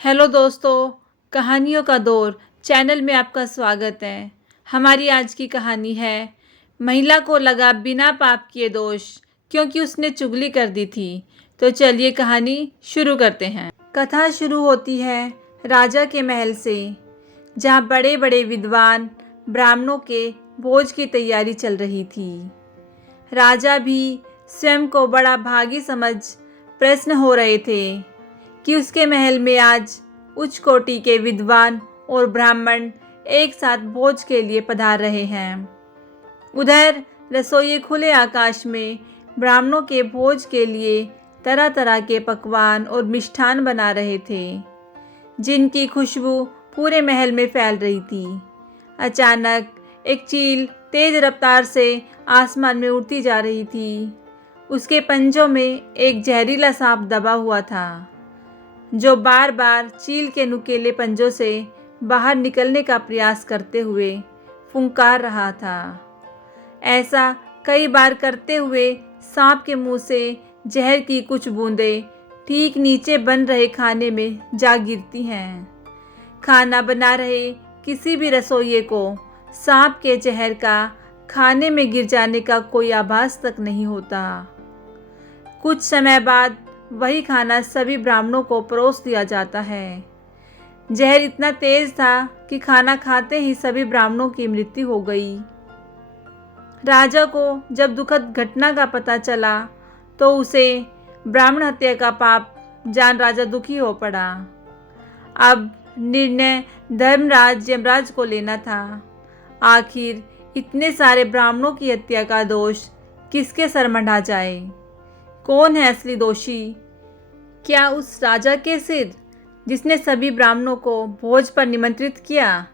Hello दोस्तों, कहानियों का दौर चैनल में आपका स्वागत है। हमारी आज की कहानी है महिला को लगा बिना पाप किए दोष क्योंकि उसने चुगली कर दी थी। तो चलिए कहानी शुरू करते हैं। कथा शुरू होती है राजा के महल से, जहाँ बड़े बड़े विद्वान ब्राह्मणों के भोज की तैयारी चल रही थी। राजा भी स्वयं को बड़ा भागी समझ प्रसन्न हो रहे थे कि उसके महल में आज उच्च कोटि के विद्वान और ब्राह्मण एक साथ भोज के लिए पधार रहे हैं। उधर रसोई खुले आकाश में ब्राह्मणों के भोज के लिए तरह तरह के पकवान और मिष्ठान बना रहे थे, जिनकी खुशबू पूरे महल में फैल रही थी। अचानक एक चील तेज रफ्तार से आसमान में उड़ती जा रही थी। उसके पंजों में एक जहरीला सांप दबा हुआ था, जो बार बार चील के नुकीले पंजों से बाहर निकलने का प्रयास करते हुए फुंकार रहा था। ऐसा कई बार करते हुए सांप के मुंह से जहर की कुछ बूंदें ठीक नीचे बन रहे खाने में जा गिरती हैं। खाना बना रहे किसी भी रसोइये को सांप के जहर का खाने में गिर जाने का कोई आभास तक नहीं होता। कुछ समय बाद वही खाना सभी ब्राह्मणों को परोस दिया जाता है। जहर इतना तेज था कि खाना खाते ही सभी ब्राह्मणों की मृत्यु हो गई। राजा को जब दुखद घटना का पता चला तो उसे ब्राह्मण हत्या का पाप जान राजा दुखी हो पड़ा। अब निर्णय धर्मराज यमराज को लेना था। आखिर इतने सारे ब्राह्मणों की हत्या का दोष किसके सर मढ़ा जाए? कौन है असली दोषी? क्या उस राजा के सिर जिसने सभी ब्राह्मणों को भोज पर निमंत्रित किया,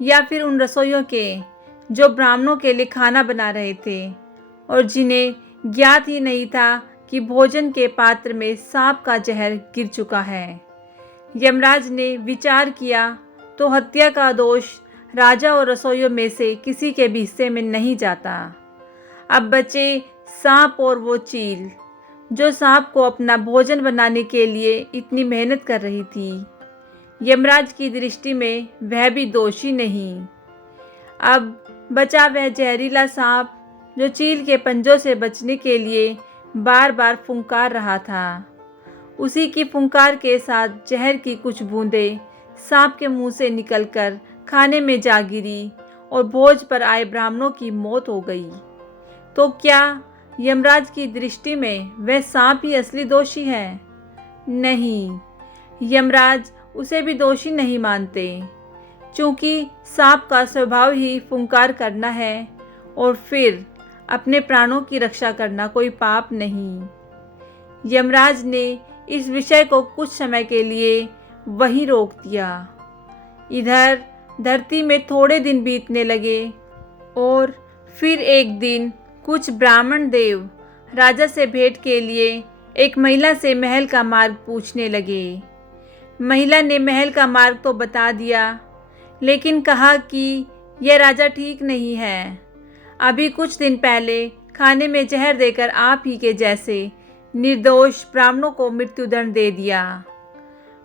या फिर उन रसोइयों के जो ब्राह्मणों के लिए खाना बना रहे थे और जिन्हें ज्ञात ही नहीं था कि भोजन के पात्र में सांप का जहर गिर चुका है? यमराज ने विचार किया तो हत्या का दोष राजा और रसोइयों में से किसी के भी हिस्से में नहीं जाता। अब बचे सांप और वो चील, जो सांप को अपना भोजन बनाने के लिए इतनी मेहनत कर रही थी। यमराज की दृष्टि में वह भी दोषी नहीं। अब बचा वह जहरीला सांप, जो चील के पंजों से बचने के लिए बार बार फुंकार रहा था। उसी की फुंकार के साथ जहर की कुछ बूंदें सांप के मुंह से निकलकर खाने में जा गिरी और भोज पर आए ब्राह्मणों की मौत हो गई। तो क्या यमराज की दृष्टि में वह सांप ही असली दोषी है? नहीं, यमराज उसे भी दोषी नहीं मानते, क्योंकि सांप का स्वभाव ही फुंकार करना है और फिर अपने प्राणों की रक्षा करना कोई पाप नहीं। यमराज ने इस विषय को कुछ समय के लिए वहीं रोक दिया। इधर धरती में थोड़े दिन बीतने लगे और फिर एक दिन कुछ ब्राह्मण देव राजा से भेंट के लिए एक महिला से महल का मार्ग पूछने लगे। महिला ने महल का मार्ग तो बता दिया, लेकिन कहा कि यह राजा ठीक नहीं है। अभी कुछ दिन पहले खाने में जहर देकर आप ही के जैसे निर्दोष ब्राह्मणों को मृत्युदंड दे दिया।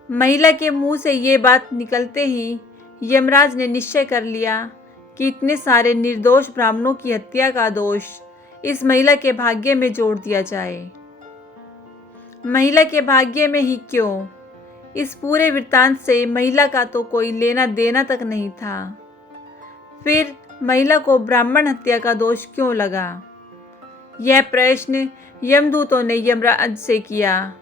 महिला के मुंह से ये बात निकलते ही यमराज ने निश्चय कर लिया कि इतने सारे निर्दोष ब्राह्मणों की हत्या का दोष इस महिला के भाग्य में जोड़ दिया जाए। महिला के भाग्य में ही क्यों, इस पूरे वृत्तांत से महिला का तो कोई लेना देना तक नहीं था। फिर महिला को ब्राह्मण हत्या का दोष क्यों लगा? यह प्रश्न यमदूतों ने यमराज से किया।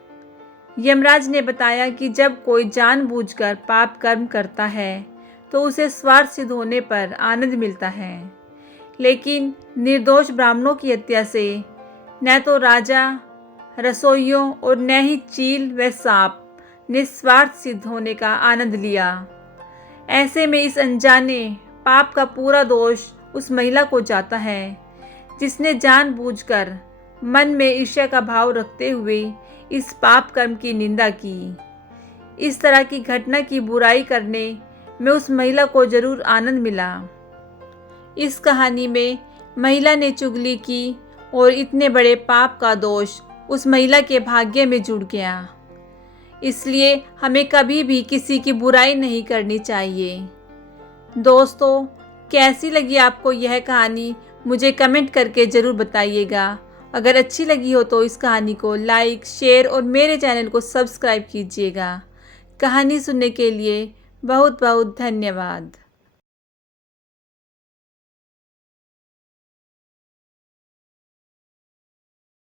यमराज ने बताया कि जब कोई जानबूझकर पाप कर्म करता है तो उसे स्वार्थ सिद्ध होने पर आनंद मिलता है, लेकिन निर्दोष ब्राह्मणों की हत्या से न तो राजा, रसोइयों और न ही चील व सांप निस्वार्थ सिद्ध होने का आनंद लिया। ऐसे में इस अनजाने पाप का पूरा दोष उस महिला को जाता है, जिसने जानबूझकर मन में ईर्ष्या का भाव रखते हुए इस पाप कर्म की निंदा की। इस तरह की घटना की बुराई करने में उस महिला को जरूर आनंद मिला। इस कहानी में महिला ने चुगली की और इतने बड़े पाप का दोष उस महिला के भाग्य में जुड़ गया। इसलिए हमें कभी भी किसी की बुराई नहीं करनी चाहिए। दोस्तों, कैसी लगी आपको यह कहानी मुझे कमेंट करके ज़रूर बताइएगा। अगर अच्छी लगी हो तो इस कहानी को लाइक, शेयर और मेरे चैनल को सब्सक्राइब कीजिएगा। कहानी सुनने के लिए बहुत बहुत धन्यवाद।